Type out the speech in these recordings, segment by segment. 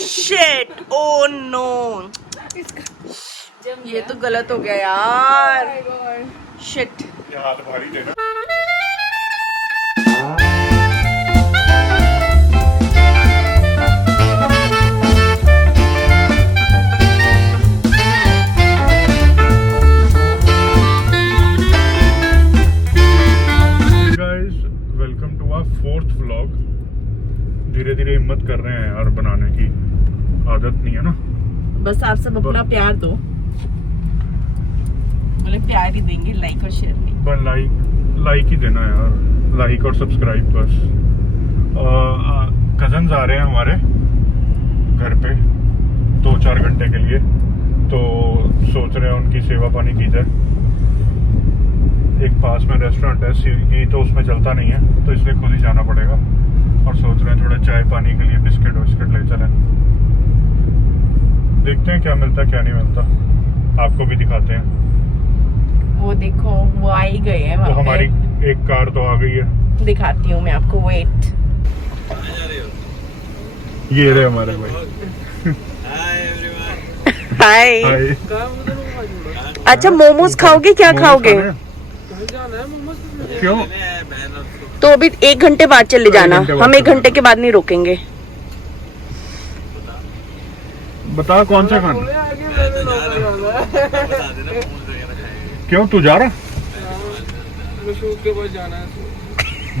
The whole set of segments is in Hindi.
शिट, ओ नो, ये तो गलत हो गया यार। शिट। ये हाथ भारी थे ना। Welcome to our fourth vlog. धीरे धीरे हिम्मत कर रहे हैं यार, बनाने की आदत नहीं है ना। बस आप सब अपना प्यार दो, बोले प्यार ही देंगे, लाइक और शेयर नहीं। पर लाइक ही देना यार, लाइक और सब्सक्राइब बस। कजन्स आ रहे हैं हमारे घर पे 2-4 घंटे के लिए, तो सोच रहे हैं उनकी सेवा पानी की जाए। एक पास में रेस्टोरेंट है स्विगी, तो उसमें चलता नहीं है, तो इसलिए खुद ही जाना पड़ेगा। और सोच रहे हैं थोड़ा चाय पानी के लिए बिस्किट विस्किट ले चलें। देखते हैं क्या मिलता है क्या नहीं मिलता, आपको भी दिखाते हैं। वो देखो, वो आ ही गए हैं वहाँ तो हमारी पे। एक कार तो आ गई है, दिखाती हूँ मैं आपको, वेट। ये रहे हमारे भाई। हाय। हाय। अच्छा, मोमोज खाओगे? क्या खाओगे? क्यों? तो अभी 1 घंटे बाद चले जाना, हम 1 घंटे के बाद नहीं रोकेंगे। बता कौन सा खाना? क्यों, तू जा रहा? मशूक के पास जाना है।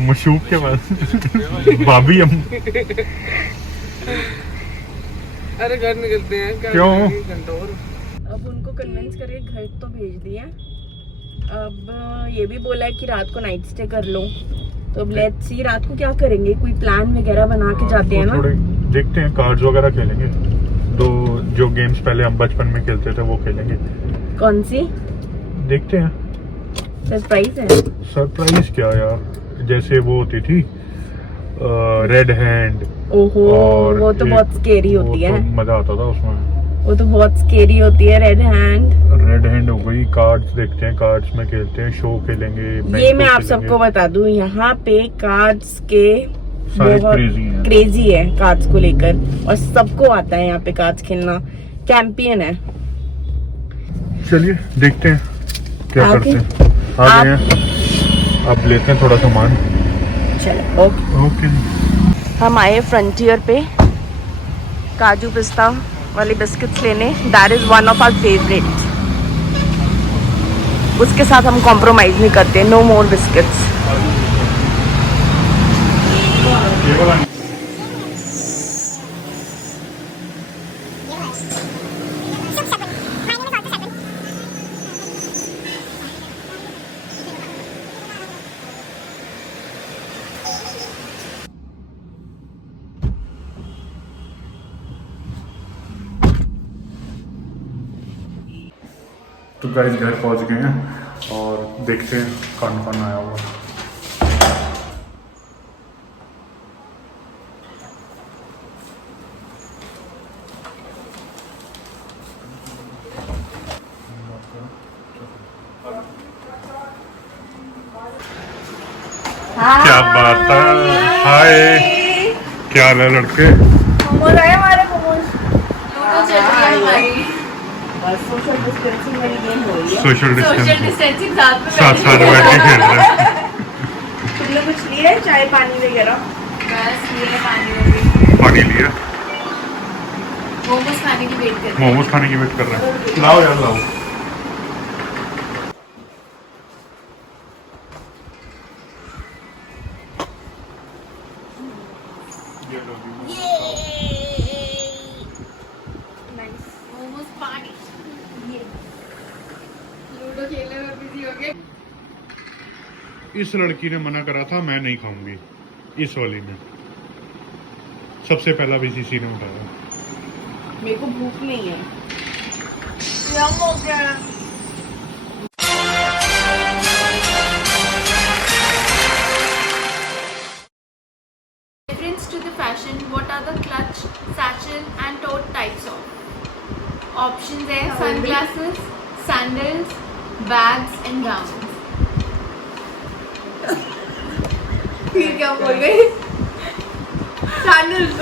मशूक के पास भाभी हम। अरे घर निकलते हैं क्या? क्यों? घंटा और। अब उनको कन्विंस करके घर तो भेज दिया। अब ये भी बोला है कि रात को नाइट स्टे कर लो, तो अब लेट्स सी रात को क्या करेंगे, कोई प्लान वगैरह बना के जाते हैं ना। थोड़े देखते हैं, कार्ड्स वगैरह खेलेंगे। तो जो गेम्स पहले हम बचपन में खेलते थे वो खेलेंगे। कौन सी? देखते हैं। सरप्राइज है। सरप्राइज क्या यार, जैसे वो होती थी रेड हैंड। ओहो, वो तो बहुत स्केरी होती है। मजा आता था उसमें। वो तो बहुत स्केरी होती है, रेड हैंड। रेड हैंड हो गई। कार्ड्स देखते हैं, कार्ड्स में खेलते हैं, शो खेलेंगे। ये मैं आप सबको बता दूं, यहाँ पे कार्ड्स के बहुत क्रेजी है कार्ड्स को लेकर, और सबको आता है यहाँ पे कार्ड्स खेलना, चैंपियन है। चलिए देखते हैं क्या करते हैं। आ गए हैं, अब लेते हैं थोड़ा सामान। चलो ओके। हम आए फ्रंटियर पे काजू पिस्ता वाली बिस्किट्स लेने। That is one of our favourite. उसके साथ हम कॉम्प्रोमाइज नहीं करते। No more biscuits. तो गाइस घर पहुंच गए हैं और देखते हैं कौन कौन आया हुआ। क्या बात है। हाय, क्या हाल है लड़के? मोमोज आए हमारे, मोमोज। चल रही है हमारी। बस सोशल डिस्टेंसिंग वाली गेम हो रही है। सोशल डिस्टेंसिंग साथ साथ बैठ के खेल रहे हैं। तुमने कुछ लिया है, चाय पानी वगैरह? बस ये पानी लिया। मोमोज खाने की वेट कर रहे हैं। मोमोज खाने की वेट कर रहे हैं। लाओ यार लाओ। मोमोज पानी। लूडो खेलने में बिजी हो गए। इस लड़की ने मना करा था, मैं नहीं खाऊंगी। इस वाली ने सबसे पहला बीसीसी ने उठाया। मेरे को भूख नहीं है। Reference to the fashion, what are the clutch, satchel and tote types of? Options है sunglasses, sandals, bags and gowns. फिर क्या बोल गई? Sandals.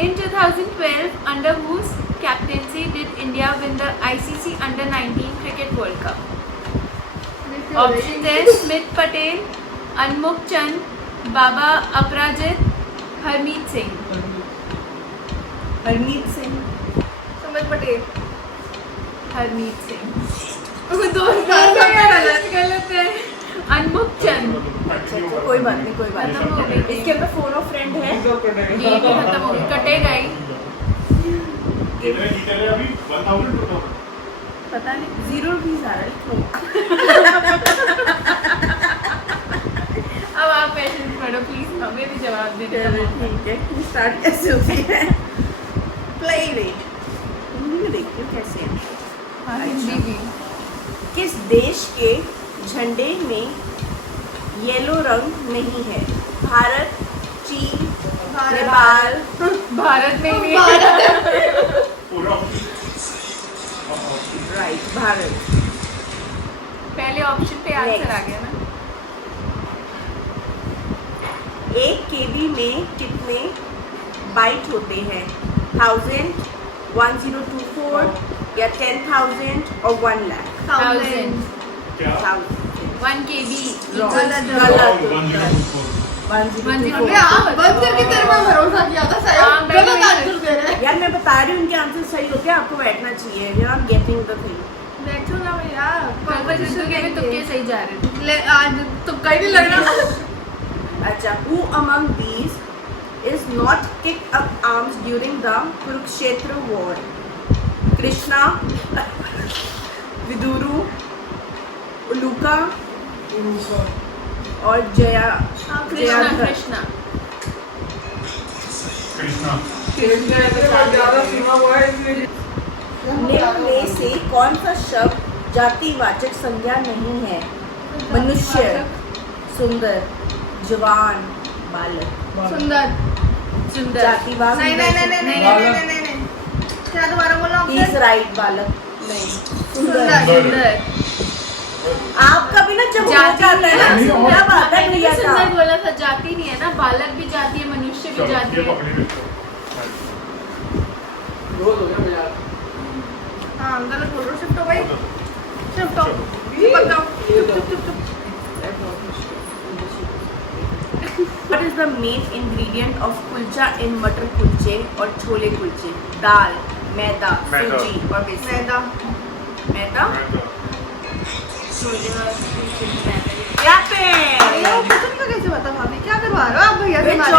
In 2012, under whose captaincy did India win the ICC Under-19 Cricket World Cup? Options है स्मिथ पटेल, अनमुख चंद, बाबा अपराजित, हरमीत सिंह. हरमीत सिंह. सुमित पटेल. हरमीत सिंह. दो गलत है. अनमुख चंद. अच्छा कोई बात नहीं कोई बात खत्म हो नहीं. गई. इसके अंदर फोन ऑफ फ्रेंड है. ये भी खत्म हो गई. कटेगा ही. अभी 1000 पता नहीं. 0 रुपीज आ रहा अब आप पेशेंस करो प्लीज, हमें भी जवाब दे है. ठीक है. स्टार्ट कैसे होती है? प्ले रेट हिंदी में देखते हो कैसे है. हाँ, हिंदी भी. किस देश के झंडे में येलो रंग नहीं है? भारत, चीन, नेपाल. भारत में ही है. राइट, भारत. पहले ऑप्शन पे आंसर आ गया ना. एक केबी में कितने बाइट होते हैं? 1000, 1024 या 10,000 और 1 लाख? 1000. 1000. 1 KB. गलत. 1024. अबे आप बंद करके तेरे पर भरोसा किया था. हाँ, सही गलत आंसर दे रहे हैं. यार मैं बता रही हूँ उनके आंसर सही होते हैं. आपको बैठना चाहिए. You are getting the thing. बैठो ना भैया. कल पर जिसके भी तुक्के सही जा रहे थे. ले आज तुक्का ही नहीं लग रहा. अच्छा. Who among these is not kicked up arms during the Kurukshetra war? Krishna, Viduru, Uluka और जया. कृष्णा. कृष्णा. कृष्णा ज्यादा सुना हुआ है इसलिए. निम्न में से कौन सा शब्द जातिवाचक संज्ञा नहीं है? मनुष्य, सुंदर, जवान, बालक. सुंदर. सुंदर. जातिवाचक. नहीं नहीं नहीं नहीं नहीं नहीं नहीं नहीं नहीं. क्या दोबारा बोला He is ऑप्शन? right, बालक. नहीं. सुंदर. सुंदर. आपका भी ना जब हो जाति जाता है नहीं ना है. तब आता है मैंने भैया भी का. सुंदर बोला था. जाति नहीं है ना. बालक भी जाति है, मनुष्य भी जाति है. रोज हो गया यार. हाँ गलत बोल रहे हो. शिफ्ट हो भाई. शिफ्ट हो. ये बताओ. What is the main ingredient of kulcha in मटर कुलचे और छोले कुलचे? दाल, मैदा, मैदा. सूजी और बेसन. मैदा. मैदा. ये ऑप्शन का कैसे बता भाभी? क्या करवा रहे हो आप भैया से हमारे?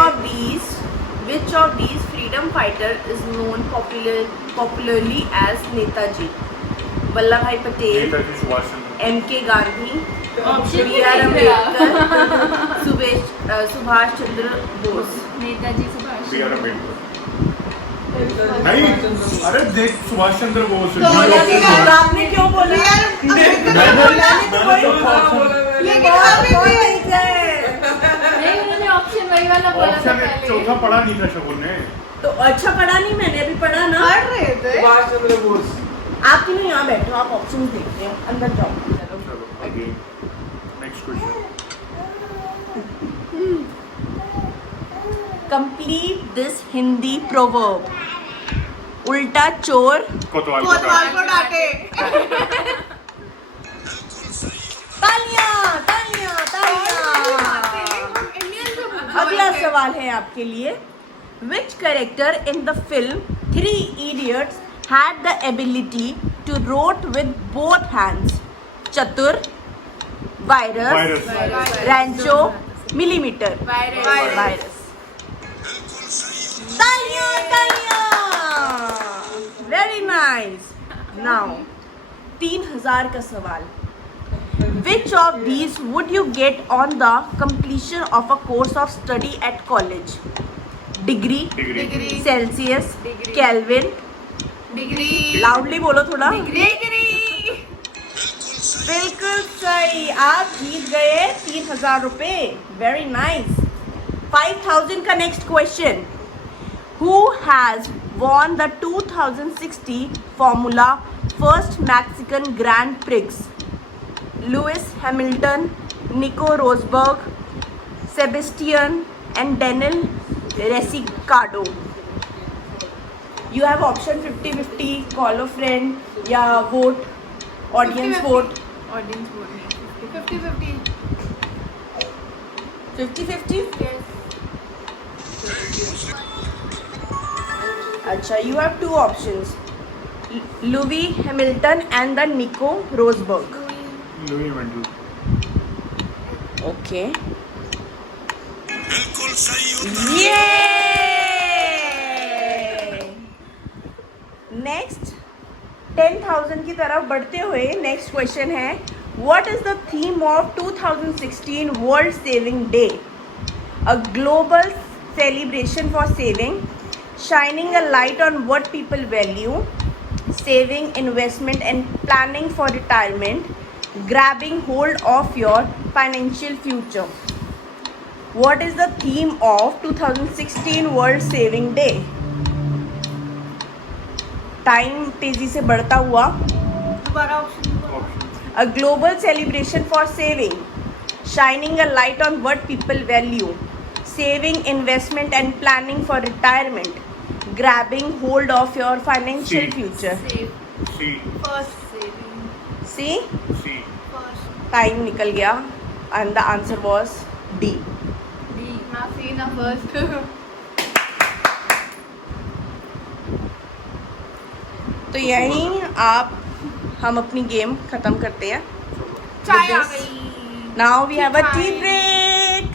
Which of these freedom fighter is known popularly as Netaji? Vallabh भाई पटेल, M.K. गांधी, ऑप्शन भी B.R. नहीं दिया. अम्बेडकर, सुभाष चंद्र बोस. नेताजी सुभाष. नहीं, अरे देख सुभाष चंद्र बोस. तो आपने क्यों बोला? लेकिन हमें भी नहीं, उन्होंने ऑप्शन वही वाला बोला था ऑप्शन पहले. चौथा पढ़ा नहीं था शगुन ने. तो अच्छा पढ़ा नहीं. मैंने अभी पढ़ा ना. पढ़ रहे थे. सुभाष चंद्र बोस. आप क्यों यहाँ बैठो? आप ऑप्शन देखते हो. अंदर जाओ. चलो आगे next question. Complete this Hindi proverb. उल्टा चोर. कोतवाल कोतवाल को डांटे. तालियां तालियां तालियां. अगला सवाल है आपके लिए. Which character in the film 3 Idiots had the ability to write with both hands? चतुर, वायरस, रैंचो, मिलीमीटर. वायरस. तालियां तालियां. Very nice. नाउ 3000 का सवाल. Which of these would you get on the completion of a course of study at college? Degree, degree. Celsius, Kelvin. Degree. Loudly बोलो थोड़ा. डिग्री. बिल्कुल सही. आप जीत गए 3000 रुपए. Very nice. 5000 का next question. Who has won the 2060 Formula First Mexican Grand Prix? Lewis Hamilton, Nico Rosberg, Sebastian and Daniel Ricciardo. You have option 50-50, call a friend या vote, audience 50-50. vote. ऑडियंस बोल रही 50-50. 50-50? है अच्छा, you have two options. Louis Hamilton and the Nico Rosberg. Louis वेंटल। Okay. Yay! Next 10,000 की तरफ बढ़ते हुए नेक्स्ट क्वेश्चन है What is the theme of 2016 World Saving Day? A global celebration for saving, shining a light on what people value, saving, investment and planning for retirement, grabbing hold of your financial future. What is the theme of 2016 World Saving Day? Time तेजी से बढ़ता हुआ दोबारा option A global celebration for saving, shining a light on what people value, saving, investment and planning for retirement, grabbing hold of your financial See. future. Save see first saving See? See first time निकल गया and the answer was D. D ना सी ना फर्स्ट. तो यहीं हम अपनी गेम खत्म करते हैं. चाय आ With this, गई. Now we have a tea Tea break.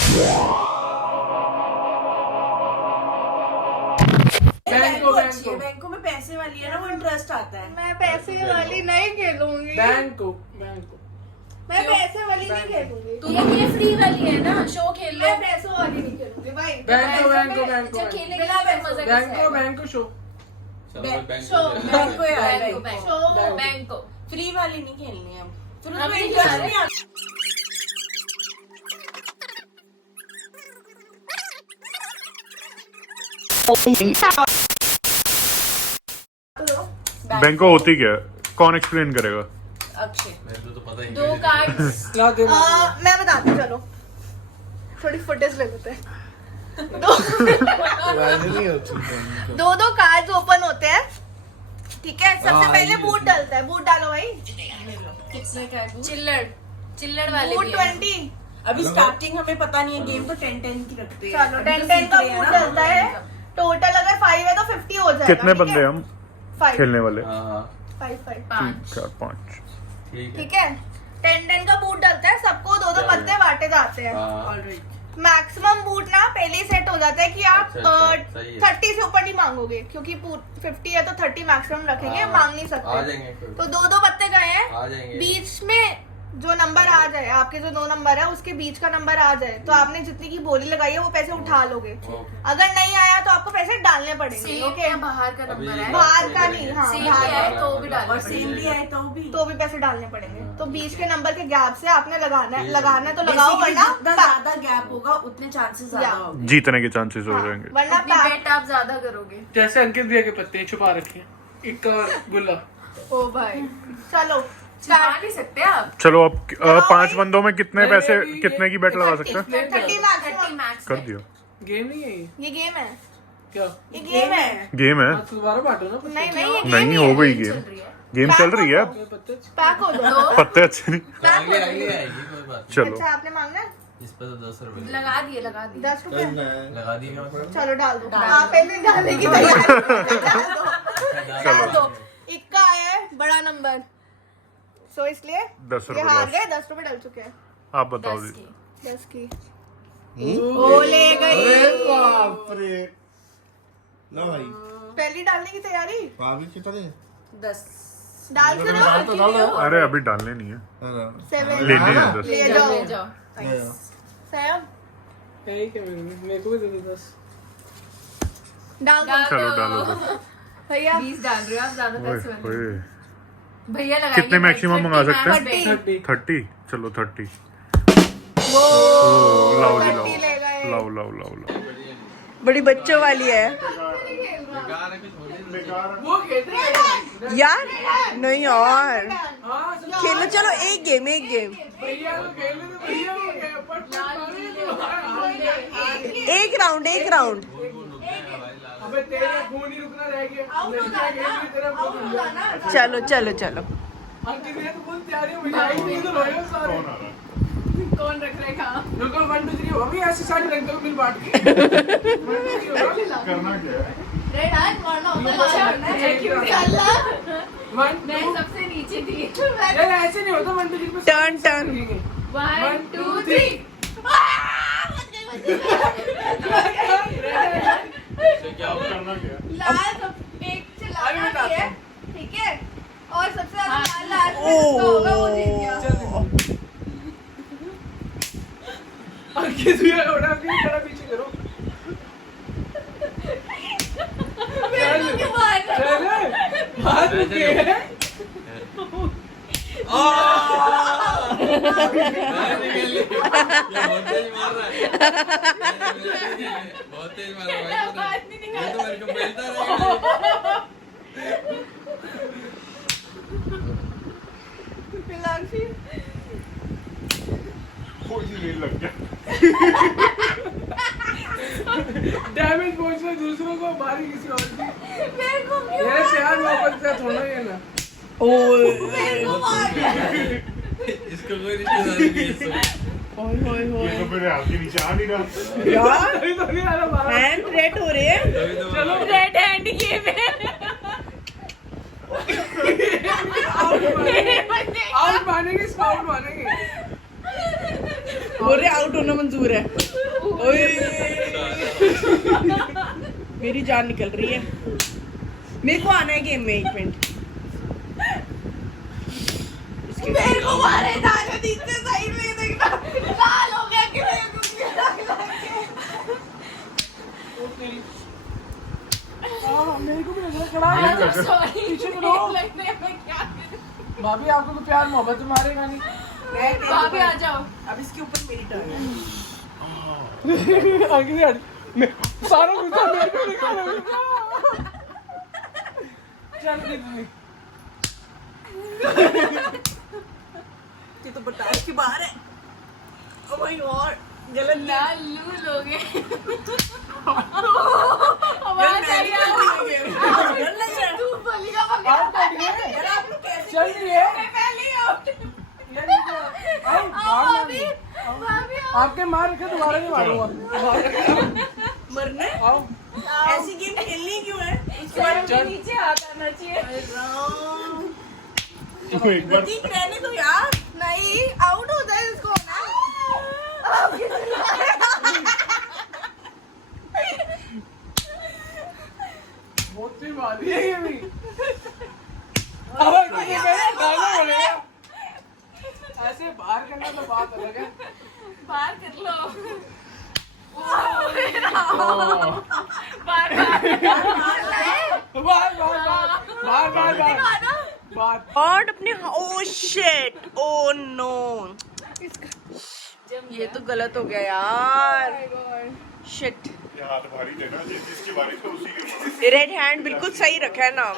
बैंकों में पैसे वाली है ना, वो इंटरेस्ट आता है. मैं पैसे वाली नहीं खेलूंगी. बैंक को मैं पैसे वाली नहीं खेलूंगी. तू ये फ्री वाली है ना, शो खेल लो. मैं पैसों वाली नहीं खेलूंगी भाई. जब खेलेंगे बिना तो मजा कैसे आएगा? बैंक शो शो बैंको यार, बैंको, बैंको. शो बैंको फ्री वाली नहीं खेलनी है. फिर उसमें अभी इंटरेस्ट खेल नहीं आता. बैंको होती क्या है? कौन एक्सप्लेन करेगा? अक्षय. दो कार्ड्स ला दे. मैं बताती हूँ, चलो थोड़ी फुटेज ले लेते हैं. दो दो कार्ड्स ओपन होते हैं, ठीक है. सबसे पहले बूट डलता है. बूट डालो भाई. कितने का है? चिल्लड़ वाले बूट भी हैं. 20. अभी स्टार्टिंग हमें पता नहीं है, गेम तो 10-10 की रखते हैं. चलो अभी तो 10-10 का सीख रहे हैं बूट ना. डलता है. टोटल अगर 5 है तो 50 हो जाएगा. कितने बंदे हम 5 खेलने वाले? 5. 5 4 5 ठीक है. 10-10 का बूट डलता है. सबको दो दो पत्ते बांटे जाते हैं. Alright. मैक्सिमम बूट ना पहले ही सेट हो जाता है कि आप अच्छा, सही है। 30 से ऊपर नहीं मांगोगे, क्योंकि 50 है तो 30 मैक्सिमम रखेंगे. हाँ, मांग नहीं आ सकते. जाएंगे कोई। तो दो दो पत्ते गए हैं. आ जाएंगे। बीच में जो नंबर आ जाए, आपके जो 2 नंबर है उसके बीच का नंबर आ जाए, तो आपने जितनी की बोली लगाई है वो पैसे उठा लोगे. ओके। अगर नहीं आया तो आपको पैसे डालने पड़ेंगे. Same okay. या बाहर का अभी नंबर है. बाहर का नहीं. हाँ, सेम बाहर है का. तो भी डालना और सेम भी है तो भी पैसे डालने पड़ेंगे. तो बीच के नंबर के गैप से आपने लगाना है तो लगाओ, Basically, वरना जितना ज्यादा गैप होगा उतने चांसेस ज्यादा Yeah. होंगे. जीतने के चांसेस हो जाएंगे. वरना अपनी बेट आप ज्यादा करोगे. जैसे अंकित भैया के पत्ते छुपा रखे हैं. इक्का और गुल्ला. ओ भाई. चलो छुपा नहीं सकते आप. चलो अब 5 बंदों में कितने नहीं, पैसे नहीं, कितने की बेट लगा सकते हैं? 30 मैक्सिमम. मैक्स कर दियो. गेम नहीं है ये. ये गेम है. क्या? ये गेम है. गेम है. आज दोबारा बांटो ना. नहीं नहीं, ये गेम नहीं ही हो है. गई चल गेम. रही है. गेम चल रही है. ये पत्ते पैक हो जाओ. पत्ते अच्छे नहीं. पैक हो जाओ. आएगी कोई बात चलो अच्छा, आपने मांगना है इस पर तो 10 रुपए लगा दिए 10 रुपए. लगा दिए. चलो डाल दो. आप पहले डालने की तैयारी डाल दो. इक्का आया है बड़ा नंबर, सो इसलिए 10 ये रुपए हार लॉस. गए. 10 रुपए डल चुके हैं. आप बताओ 10 दी. की. 10 की ओ ले गई. बाप रे. ला भाई. पहली डालने की तैयारी. भाभी कितने? 10. डाल करो. अरे अभी डालने नहीं है. 7 लेने हैं 10. ले ले जाओ. जाओ. सैम है क्या मेरे को भी दे दो 10. डाल दो. चलो डालो तो. भैया 20 डाल रहे हो आप, ज्यादा ओए पैसे वाले. ओए. भैया लगाएंगे. कितने maximum मंगा सकते हैं? 30. 30. चलो 30. वो लाओ जी 30 ले गए. लाओ लाओ लाओ लाओ. बड़ी बच्चों वाली है यार. नहीं और खेलो. चलो एक गेम. एक राउंड. अबे तेरे खून ही रुकना रह गया आउट हो लड़कियां गई जाना की तरफ आउट हो जाना चलो चलो चलो अंकित ने तो बोल तैयारी हो मिठाई नहीं तो रोए सारे कौन आ रहा है? कौन रख रहा है कहाँ? रुको 1 2 3 अभी ऐसे सारे रख दो मिल बांट के 1 2 3 करना क्या है? रेड हैंड मारना होता है लाल करना है एक ही बार। चल 1 मैं 2 सबसे नीचे थी। यार ऐसे नहीं होता 1 2 3 टर्न टर्न 1 2 3 तो क्या होगा? करना क्या है? लाल सब एक अभी चलाना बताता है हूँ। ठीक है और सबसे ज्यादा हाँ। लाल लास्ट में जिसका होगा वो जीत गया अंकित भी उड़ा के थोड़ा पीछे करो मेरे को क्यों मार रहा है? चल हाथ रुके हैं मैंने निकल ली। ये बहुत तेज मार रहा है। बहुत तेज मार रहा है भाई। बात नहीं ये तो मेरे को बेलता रहेगा। मीनाक्षी कोई नहीं लग गया। डैमेज पहुंचना दूसरों को मारी किसी और की मेरे को क्यों ये प्यार मोहब्बत से थोड़ा ये ना मेरे को मार रहा है इसको कोई रिश्तेदार नहीं है इससे। ये तो मेरे हाथ के नीचे आ नहीं रहा। यार अभी तो नहीं आ रहा बाहर हैंड रेड हो रहे हैं तभी तो चलो रेड हैंड गेम है। आउट मानेंगे स्पाउट मानेंगे बोले आउट होना मंजूर है ओए मेरी जान निकल रही है मेरे को आना है गेम में 1 मिनट मेरे को मारे जाने दीजिए सही में देखना लाल हो गया कि मेरे को क्या लग मेरे को भी लग रहा खड़ा ये है लग रहा। सॉरी पीछे करो। लगने में क्या करूं? भाभी आपको तो प्यार मोहब्बत से मारेगा नहीं भाभी आ जाओ। अब इसके ऊपर मेरी टर्न है आगे से हट सारा गुस्सा मेरे पे निकालो चल दीदी ये तो बर्दाश्त के बाहर है ओ माय गॉड गलत ना लूज हो गए। यार आवाज मैं आई नहीं कर रही हूँ गेम डर लग रहा है तू बलिया पकड़ आउट कर दिए यार आप लोग कैसे चल दिए पहले आउट यार ये तो आउट भाभी भाभी आपके मार रखे दोबारा नहीं मारूंगा मरना है आओ ऐसी गेम खेलनी क्यों है उसके बारे में चल नीचे हाथ आना चाहिए। राम एक बार प्रतीक रहने दो यार नहीं आउट हो जाए इसको ना बहुत सी बात है ये भी अब तो ये मेरे गाना बोलेगा ऐसे बाहर करना तो बात अलग है बाहर कर लो। बाहर बाहर बाहर बाहर बाहर और अपने ओह शिट ओह नो ये तो गलत हो गया यार शिट ये हाथ भारी देना जिसकी बारी तो उसी की रेड हैंड बिल्कुल सही रखा है नाम